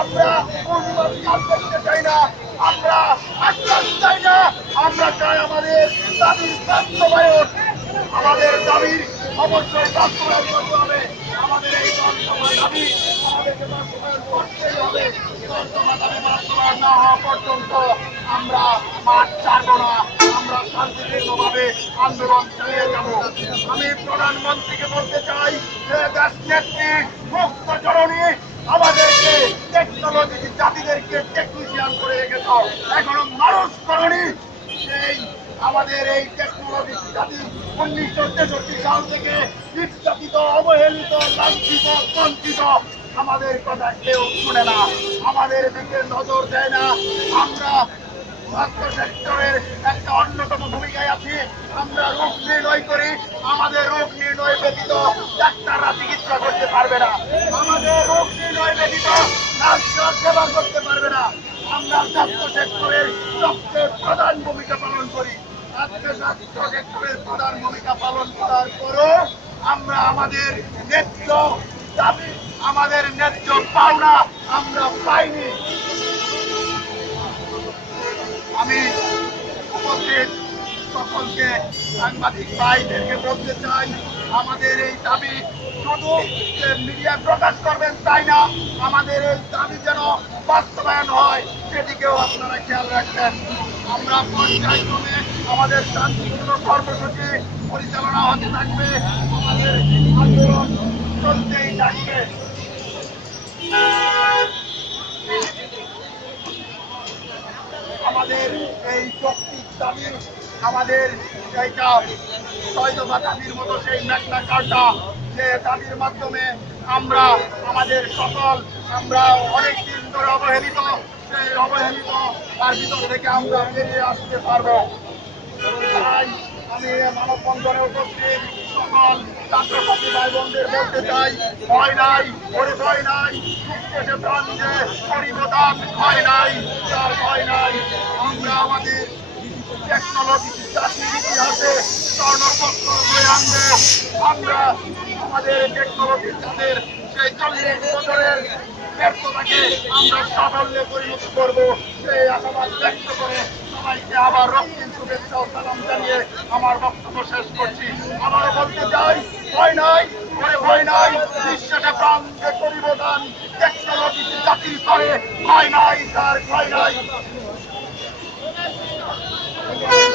আমরা দেখতে চাই না, আমরা আশ্বাস চাই না, আমরা চাই আমাদের দাবির বাস্তবায়ন। আমাদের দাবির অবশ্যই বাস্তবায়ন করতে হবে। আমাদের এই দলসভা দাবি আমাদেরকে বাস্তবায়ন করতেই হবে। দলসভা দাবি বাস্তবায়ন না হওয়া পর্যন্ত আমরা মাঠ ছাড়বো না, আমরা শান্তিপূর্ণভাবে আন্দোলন চালিয়ে যাব। আমি প্রধানমন্ত্রীকে বলতে চাই যে দেশ নেত্রী মুক্ত জননী আমাদেরকে টেকনোলজি জাতিদেরকে টেকনিশিয়ান করে রেখেছ, এখনো মানুষ করণী। সেই আমাদের এই টেকনোলজি জাতি 1963 সাল থেকে নির্যাতিত, অবহেলিত, লাঞ্ছিত, বঞ্চিত। আমাদের কথা কেউ শুনে না, আমাদের দিকে নজর দেয় না। আমরা স্বাস্থ্য সেক্টরের একটা অন্যতম ভূমিকায় আছি। আমরা রোগ নির্ণয় করি, আমাদের রোগ নির্ণয় ব্যতীত ডাক্তাররা চিকিৎসা করতে পারবে না, আমাদের রোগ নির্ণয় ব্যতীত নার্সরা সেবা করতে পারবে না। আমরা স্বাস্থ্য সেক্টরের সবচেয়ে প্রধান ভূমিকা পালন করি। আজকে স্বাস্থ্য সেক্টরের প্রধান ভূমিকা পালন করার পরও আমরা আমাদের ন্যায্য দাবি, আমাদের ন্যায্য পাওনা আমরা পাইনি। আমি উপস্থিত সকলকে সাংবাদিক ভাইদেরকে বলতে চাই, আমাদের এই দাবি শুধু মিডিয়া প্রকাশ করবেন তাই না, আমাদের এই দাবি যেন বাস্তবায়ন হয় সেদিকেও আপনারা খেয়াল রাখবেন। আমরা পর্যায়ক্রমে আমাদের শান্তিপূর্ণ কর্মসূচি পরিচালনা হতে থাকবে, আমাদের আন্দোলন চলতেই থাকবে। আমাদের এই যৌক্তিক দাবি, আমাদের এইটা 6 দফা দাবির মতো সেই ম্যাগনা কার্টা, যে দাবির মাধ্যমে আমরা আমাদের আমরা অনেক দিন ধরে অবহেলিত, সেই অবহেলিত তার ভিতর থেকে আমরা বেরিয়ে আসতে পারবো। তাই আমি মানববন্ধনে উপস্থিত সকল ছাত্রছাত্রী ভাই বোনদের বলতে চাই, ভয় নাই, ওরে ভয় নাই, দেশে প্রান্তে পরিবর্তন ভয় নাই, তার ভয় নাই। আমরা আমাদের টেকনোলজি জাতির ইতিহাসে স্বর্ণপত্র হয়ে আনবে। আমরা আমাদের টেকনোলজি তাদের সেই 40 বছরের ব্যর্থতাকে আমরা সাফল্যে পরিণত করবো, সেই আশাবাদ ব্যক্ত করে সবাইকে আবার রক্তিম শুভেচ্ছা ও সালাম জানিয়ে আমার বক্তব্য শেষ করছি। আবারও বলতে চাই, ভয় নাই, ভয় নাই, বিশ্বাসে প্রান্তে পরিবর্তন টেকনোলজি জাতির করে, ভয় নাই, তার ভয় নাই।